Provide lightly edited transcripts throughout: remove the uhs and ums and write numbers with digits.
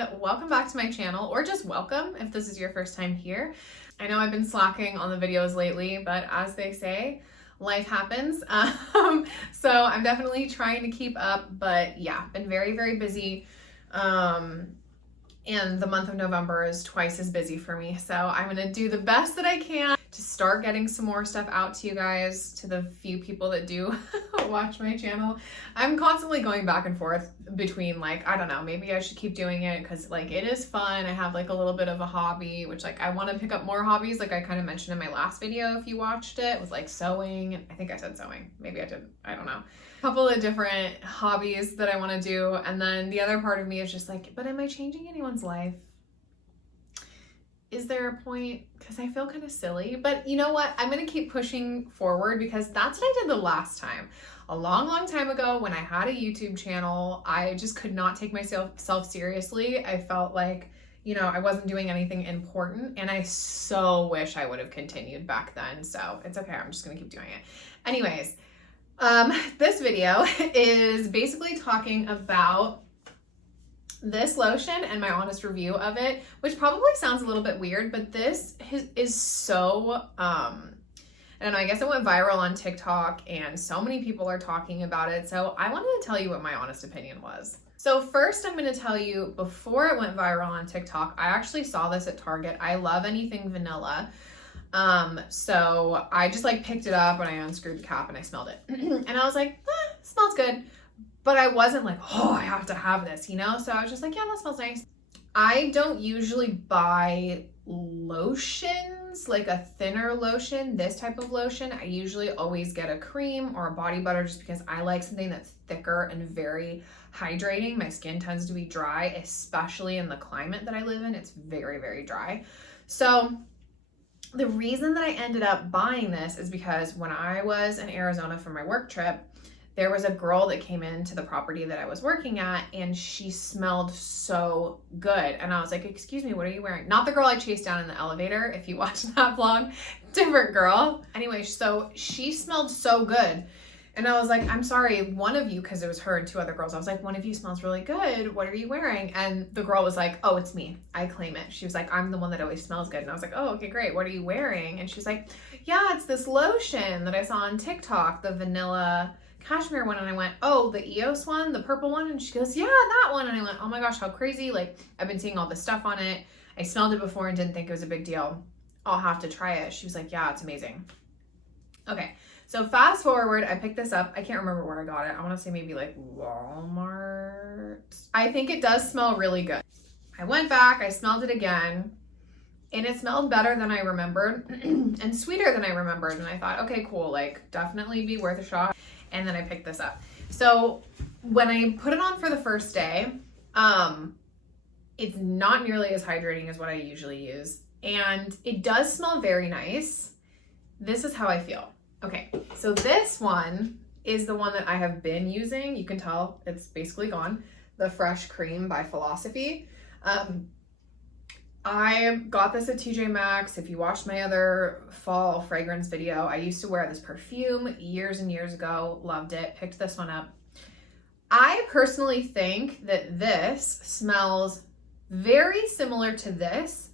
and welcome back to my channel, or just welcome if this is your first time here. I know I've been slacking on the videos lately, but as they say, life happens. So I'm definitely trying to keep up, but yeah, been very, very busy. And the month of November is twice as busy for me. So I'm gonna do the best that I can to start getting some more stuff out to you guys, to the few people that do watch my channel. I'm constantly going back and forth between like, I don't know, maybe I should keep doing it because like it is fun. I have like a little bit of a hobby, which like I want to pick up more hobbies. Like I kind of mentioned in my last video, if you watched it, with like sewing. I think I said sewing. Maybe I didn't. I don't know. Couple of different hobbies that I want to do, and then the other part of me is just like, but am I changing anyone's life? Is there a point? Because I feel kind of silly, but you know what, I'm gonna keep pushing forward because that's what I did the last time. A long time ago when I had a YouTube channel, I just could not take myself seriously. I felt like, you know, I wasn't doing anything important, and I so wish I would have continued back then. So it's okay, I'm just gonna keep doing it. Anyways, this video is basically talking about this lotion and my honest review of it, which probably sounds a little bit weird, but this is so, I don't know, I guess it went viral on TikTok and so many people are talking about it. So I wanted to tell you what my honest opinion was. So first I'm going to tell you, before it went viral on TikTok, I actually saw this at Target. I love anything vanilla. So I just like picked it up and I unscrewed the cap and I smelled it and I was like, smells good. But I wasn't like, oh, I have to have this, you know? So I was just like, yeah, that smells nice. I don't usually buy lotions, like a thinner lotion, this type of lotion. I usually always get a cream or a body butter just because I like something that's thicker and very hydrating. My skin tends to be dry, especially in the climate that I live in. It's very, very dry. So the reason that I ended up buying this is because when I was in Arizona for my work trip, there was a girl that came into the property that I was working at and she smelled so good. And I was like, excuse me, what are you wearing? Not the girl I chased down in the elevator, if you watched that vlog, different girl. Anyway, so she smelled so good. And I was like, I'm sorry, one of you, because it was her and two other girls, I was like, one of you smells really good. What are you wearing? And the girl was like, oh, it's me. I claim it. She was like, I'm the one that always smells good. And I was like, oh, okay, great. What are you wearing? And she's like, yeah, it's this lotion that I saw on TikTok, the vanilla cashmere one. And I went, oh, the EOS one, the purple one? And she goes, yeah, that one. And I went, oh my gosh, how crazy. Like, I've been seeing all this stuff on it. I smelled it before and didn't think it was a big deal. I'll have to try it. She was like, yeah, it's amazing. Okay. So fast forward, I picked this up. I can't remember where I got it. I want to say maybe like Walmart. I think it does smell really good. I went back, I smelled it again, and it smelled better than I remembered and sweeter than I remembered. And I thought, okay, cool, like definitely be worth a shot. And then I picked this up. So when I put it on for the first day, it's not nearly as hydrating as what I usually use. And it does smell very nice. This is how I feel. Okay, so this one is the one that I have been using. You can tell it's basically gone. The Fresh Cream by Philosophy. I got this at TJ Maxx. If you watched my other fall fragrance video, I used to wear this perfume years and years ago. Loved it. Picked this one up. I personally think that this smells very similar to this,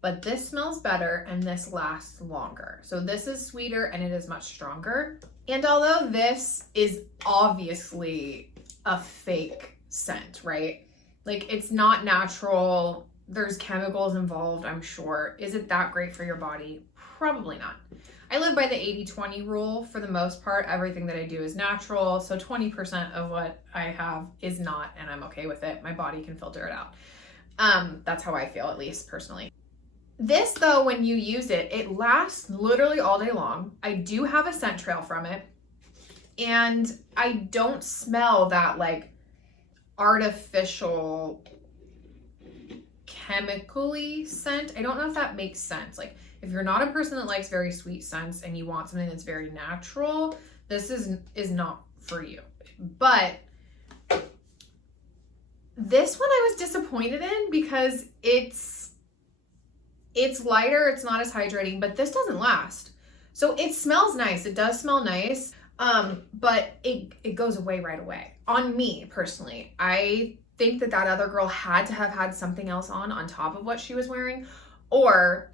but this smells better and this lasts longer. So this is sweeter and it is much stronger. And although this is obviously a fake scent, right? Like it's not natural. There's chemicals involved, I'm sure. Is it that great for your body? Probably not. I live by the 80-20 rule for the most part. Everything that I do is natural. So 20% of what I have is not, and I'm okay with it. My body can filter it out. That's how I feel, at least personally. This though, when you use it, it lasts literally all day long. I do have a scent trail from it, and I don't smell that like artificial chemically scent. I don't know if that makes sense. Like if you're not a person that likes very sweet scents and you want something that's very natural, this is not for you. But this one I was disappointed in because it's lighter, it's not as hydrating, but this doesn't last. So it smells nice. It does smell nice. But it goes away right away. On me personally, I think that that other girl had to have had something else on top of what she was wearing, or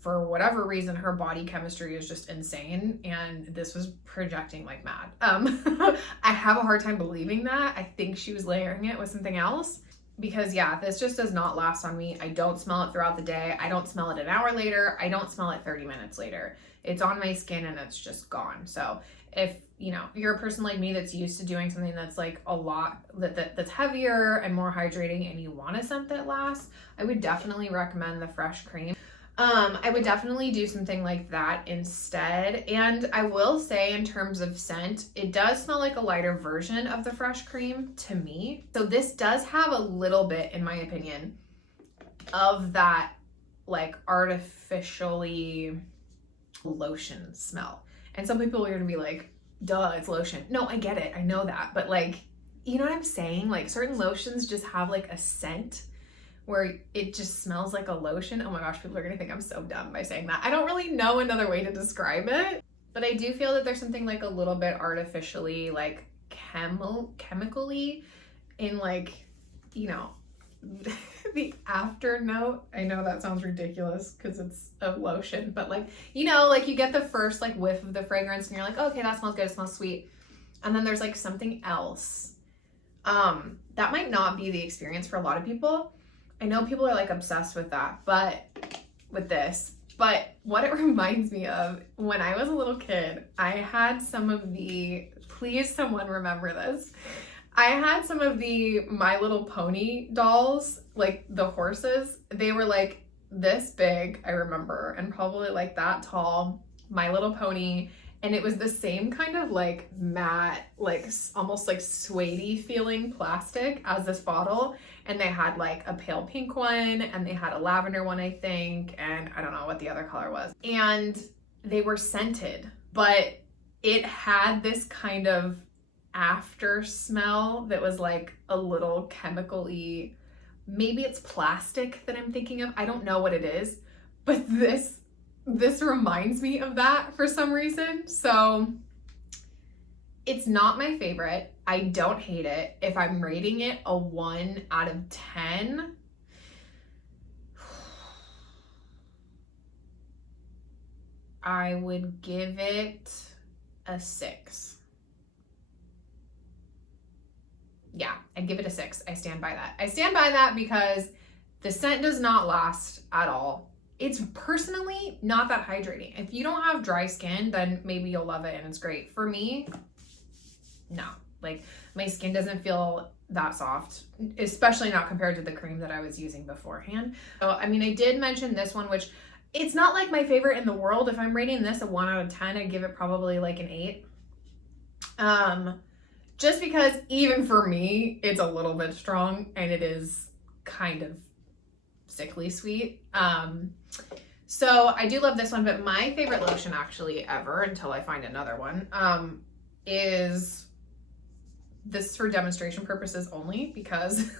for whatever reason, her body chemistry is just insane and this was projecting like mad. I have a hard time believing that. I think she was layering it with something else because yeah, this just does not last on me. I don't smell it throughout the day. I don't smell it an hour later. I don't smell it 30 minutes later. It's on my skin and it's just gone. So if you know, you're a person like me that's used to doing something that's like a lot, that's heavier and more hydrating and you want a scent that lasts, I would definitely recommend the Fresh Cream. I would definitely do something like that instead. And I will say in terms of scent, it does smell like a lighter version of the Fresh Cream to me. So this does have a little bit, in my opinion, of that like artificially lotion smell. And some people are gonna be like, duh, it's lotion. No, I get it. I know that. But like, you know what I'm saying? Like certain lotions just have like a scent where it just smells like a lotion. Oh my gosh, people are gonna think I'm so dumb by saying that. I don't really know another way to describe it, but I do feel that there's something like a little bit artificially, like chemically in like, you know, the after note. I know that sounds ridiculous because it's a lotion, but like, you know, like you get the first like whiff of the fragrance and you're like, okay, that smells good, it smells sweet. And then there's like something else. That might not be the experience for a lot of people. I know people are like obsessed with that, but with this, but what it reminds me of when I was a little kid, I had some of the, please someone remember this. I had some of the My Little Pony dolls, like the horses. They were like this big, I remember, and probably like that tall, My Little Pony. And it was the same kind of like matte, like almost like suede feeling plastic as this bottle. And they had like a pale pink one and they had a lavender one, I think. And I don't know what the other color was. And they were scented, but it had this kind of after smell that was like a little chemical-y. Maybe it's plastic that I'm thinking of. I don't know what it is, but this reminds me of that for some reason. So it's not my favorite. I don't hate it. If I'm rating it a 1 out of 10, I would give it a 6. Yeah, I'd give it a 6. I stand by that. I stand by that because the scent does not last at all. It's personally not that hydrating. If you don't have dry skin, then maybe you'll love it and it's great. For me, no. Like my skin doesn't feel that soft, especially not compared to the cream that I was using beforehand. So, I mean, I did mention this one, which it's not like my favorite in the world. If I'm rating this a 1 out of 10, I'd give it probably like an 8. Just because even for me, it's a little bit strong and it is kind of sickly sweet. So I do love this one, but my favorite lotion actually ever, until I find another one, is this for demonstration purposes only because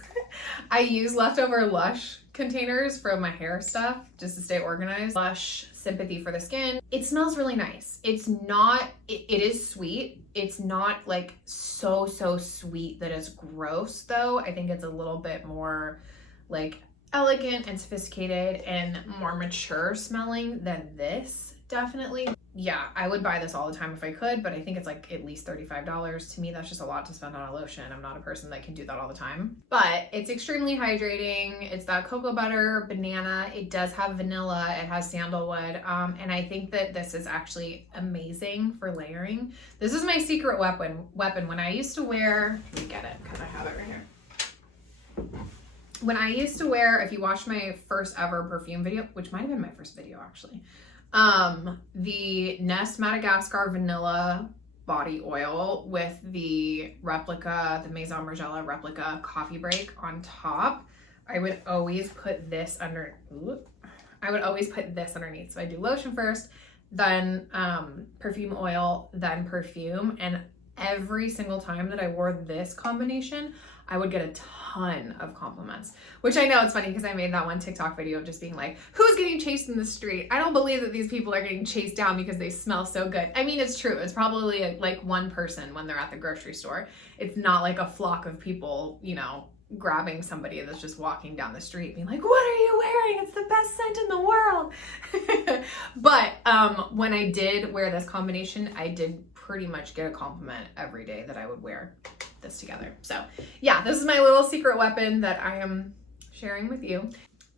I use leftover Lush containers from my hair stuff just to stay organized. Lush Sympathy for the Skin. It smells really nice. It's not, it is sweet. It's not like so sweet that it's gross though. I think it's a little bit more like elegant and sophisticated and more mature smelling than this, definitely. Yeah, I would buy this all the time if I could, but I think it's like at least $35. To me, that's just a lot to spend on a lotion. I'm not a person that can do that all the time. But it's extremely hydrating. It's that cocoa butter, banana. It does have vanilla. It has sandalwood. And I think that this is actually amazing for layering. This is my secret weapon. When I used to wear, let me get it because I have it right here. When I used to wear, if you watched my first ever perfume video, which might have been my first video actually, the Nest Madagascar Vanilla Body Oil with the replica, the Maison Margiela replica coffee break on top, I would always put this under, I would always put this underneath. So I do lotion first, then perfume oil, then perfume. And every single time that I wore this combination, I would get a ton of compliments, which I know it's funny because I made that one TikTok video of just being like, who's getting chased in the street? I don't believe that these people are getting chased down because they smell so good. I mean, it's true. It's probably like one person when they're at the grocery store. It's not like a flock of people, you know, grabbing somebody that's just walking down the street being like, what are you wearing? It's the best scent in the world. But when I did wear this combination, I did pretty much get a compliment every day that I would wear this together. So yeah, this is my little secret weapon that I am sharing with you.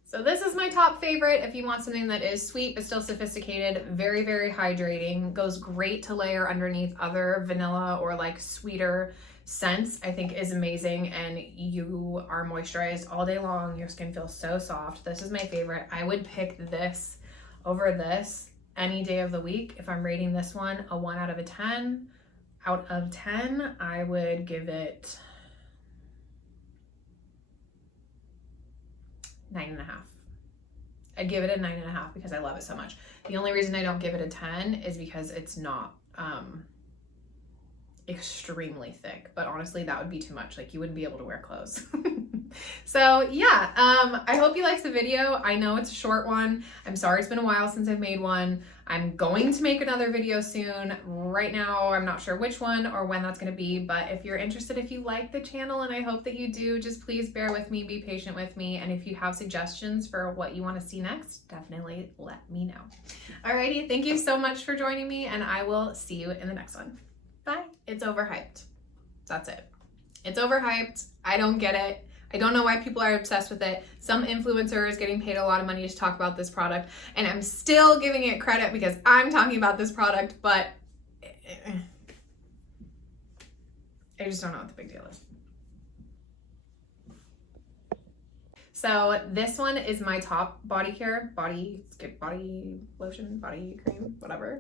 So this is my top favorite if you want something that is sweet but still sophisticated, very, very hydrating, goes great to layer underneath other vanilla or like sweeter scents. I think is amazing, and you are moisturized all day long. Your skin feels so soft. This is my favorite. I would pick this over this any day of the week. If I'm rating this one a 1 out of 10, I would give it 9.5. I'd give it a 9.5 because I love it so much. The only reason I don't give it a 10 is because it's not extremely thick, but honestly that would be too much. Like, you wouldn't be able to wear clothes. So yeah, I hope you liked the video. I know it's a short one. I'm sorry it's been a while since I've made one. I'm going to make another video soon. Right now, I'm not sure which one or when that's gonna be, but if you're interested, if you like the channel, and I hope that you do, just please bear with me, be patient with me, and if you have suggestions for what you wanna see next, definitely let me know. Alrighty, thank you so much for joining me, and I will see you in the next one. Bye. It's overhyped. That's it. It's overhyped. I don't get it. I don't know why people are obsessed with it. Some influencer is getting paid a lot of money to talk about this product, and I'm still giving it credit because I'm talking about this product, but I just don't know what the big deal is. So this one is my top body care, body lotion, body cream, whatever.